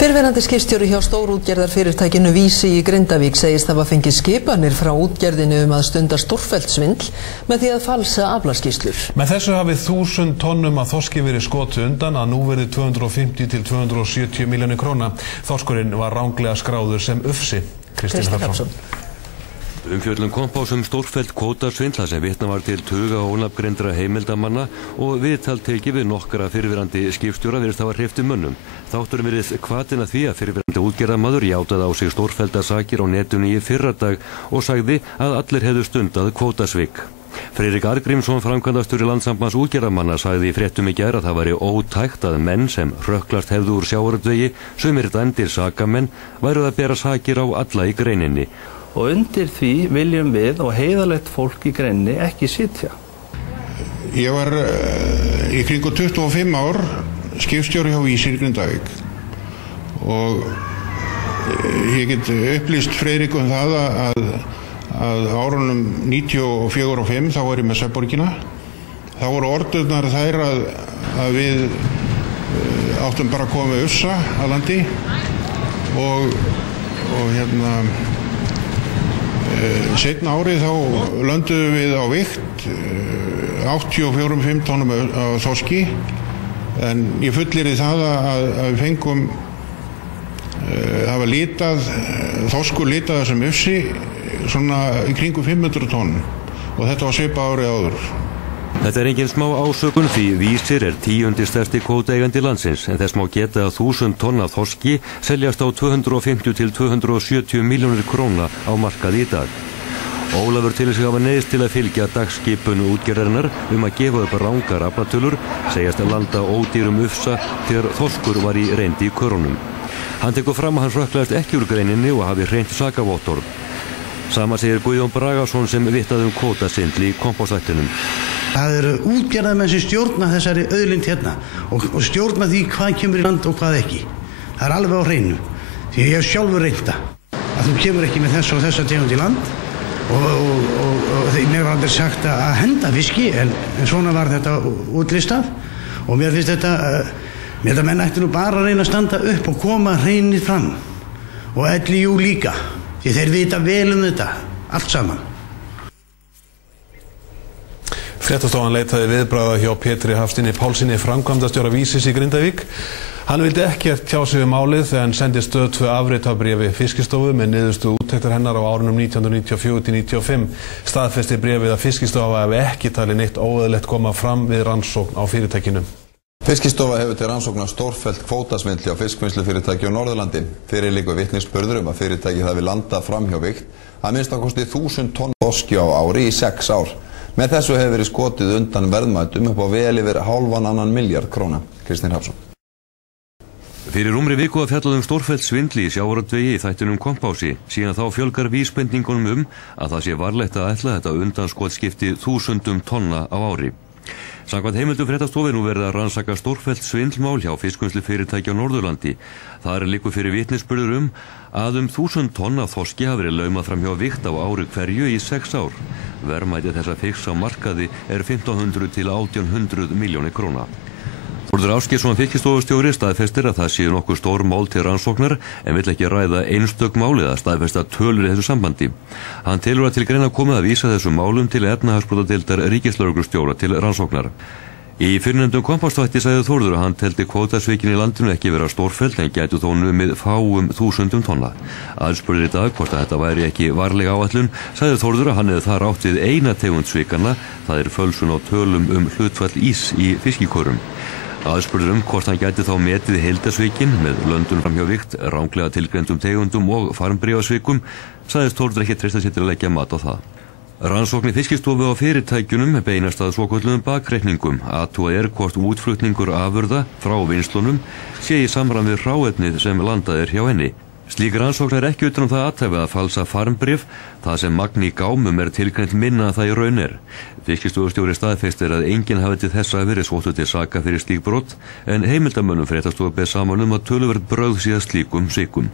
Fyrrverandi skipstjóri hjá stórútgerðarfyrirtækinu Vísi í Grindavík segist hafa fengið skipanir frá útgerðinni að stunda stórfelldssvindl með því að falsa aflaskýrslur. Með þessu hafi 1000 tonnum af þorski verið skotið undan að nú verði 250 til 270 milljónir króna. Þorskurinn var ranglega skráður sem ufsi. Kristinn Hrafnsson. Umfjöllun Kompás stórfellt kvótasvindl sem vitna var til tuga ónafngreindra heimildamanna og viðtal tekið við nokkra fyrrverandi skipstjóra virðist hafa hreyft mönnum. Þátturinn virðist hvatinn að því að fyrrverandi útgerðarmaður játaði á sig stórfellda sakir á netinu í fyrradag og sagði að allir hefðu stundað kvótasvik. Friðrik Arngrímsson, framkvæmdastjóri Landssambands útgerðarmanna, sagði í fréttum í gær að það væri ótækt að menn sem hrökklast hefðu úr sjávarútvegi, sumir dæmdir sakamenn, væru að bera sakir á alla í greininni. Og undir því viljum við og heiðalegt fólk í greininni ekki sitja. Ég var í kringu 25 ár skipstjóri hjá Vísi í Grindavík og ég get upplýst Friðrik það að árunum 94 og 5 þá var ég með Svefnborgina. Þá voru orðurnar þær að við áttum bara að koma með ufsa að landi og seinna árið þá lönduðum við á vikt 84,5 tonum af þorski, en ég fullyrði það að við fengum það var litað, þorskur litaða sem ufsi svona í kringum 500 tonn og þetta var svipað árið áður. Þetta engin smá ásökun því Vísir 10. stærsti kvótaeigandi landsins, en þess má geta að 1000 tonn af þorski seljast á 250 til 270 milljónir króna á markaði í dag. Ólafur til sig hafa neyðst til að fylgja dagskipun útgerðarinnar að gefa upp rangar aflatölur, segjast að landa ódýrum ufsa þegar þorskur var í reyndi í körunum. Hann tekur fram að hann hrökklaðist ekki úr greininni og hafi hreint sakavottorð. Sama segir Guðjón Bragason sem vittaði kvótasvindl í Kompásþættinum. Það eru útgerðarmenn sem stjórna þessari auðlind hérna og stjórna því hvað kemur í land og hvað ekki. Það er alveg á hreinu, því ég hef sjálfur reynt að þú kemur ekki með þessa og þessa tegund í land og mér var aldrei sagt að henda fiski, en svona var þetta útlistað og mér finnst þetta menn ætti nú bara að reyna að standa upp og koma hreinið fram og LÍU líka, því þeir vita vel þetta, allt saman. Fréttastofan leitaði viðbragða hjá Pétri Hafsteini Pálssyni, framkvæmdastjóra Vísis í Grindavík. Hann vildi ekkert tjá sig málið en sendi Stöð 2 afritarbréfi Fiskistofu með niðurstöðu úttektar hennar á árunum 1994 til 95. Staðfesti bréfið að Fiskistofa hafi ekki talið neitt óeðlilegt koma fram við rannsókn á fyrirtækinu. Fiskistofa hefur til rannsóknar stórfellt kvótasvindl á fiskvinnslufyrirtæki á Norðurlandi. Fyrir liggur vitnisburður að fyrirtækið hafi landað framhjá vigt að minnsta kosti 1000 tonn þorski á ári í 6 ár. Með þessu hefur verið skotið undan verðmætum upp á vel yfir ½ milljarð króna. Kristinn Hrafnsson. Fyrir rúmri viku að fjallað stórfellt svindli í sjávarútvegi í þættinum Kompási, síðan þá fjölgar vísbendingunum að það sé varlegt að ætla þetta undanskotskipti 1000 tonna á ári. Samkvæmt heimildum fréttastofu nú verið að rannsaka stórfellt svindlmál hjá fiskvinnslufyrirtæki á Norðurlandi. Þar liggur fyrir vitnisburður að 1000 tonn af þorski hafi verið laumað fram hjá vigt á ári hverju í 6 ár. Verðmæti þessa fisks á markaði 1500 til 1800 milljónir króna. Þórður Ásgeirsson fiskistofustjóri staðfestir að það séu nokkuð stór mál til rannsóknar en vill ekki ræða einstök mál eða staðfesta tölur í þessu sambandi. Hann telur að til greina komið að vísa þessum málum til efnahagsbrotadeildar ríkislögreglustjóra til rannsóknar. Í fyrrnefndum Kompásþætti sagði Þórður að hann teldi kvótasvikin í landinu ekki vera stórfelld en gætu þó numið fáum 1000 tonna. Aðspurður í dag hvort að þetta væri ekki varleg áætlun, sagði Þórður að hann hefði þar átt við eina tegund svikanna, það fölsun á tölum hlutfall ís í fiskikórum. Aðspurður hvort hann gæti þá metið heildasvikin með löndun framhjá vigt, ranglega tilgreindum tegundum og farmbréfasvikum, sagðist Þórður ekki treysta sér til að leggja mat á það. Rannsóknir Fiskistofu á fyrirtækjunum beinast að svokölluðum bakreikningum, athugað hvort útflutningur afurða frá vinnslunum sé í samræmi við hráefnið sem landað hjá henni. Slík rannsókn ekki utan það athæfið að falsa farmbréf, það sem magn í gámum tilgreint minna en það í raun Fiskistofustjóri staðfestir að enginn hafi til þessa verið sóttur til saka fyrir slík brot, en heimildamönnum fréttastofu ber saman að töluverð brögð sé að slíkum svikum.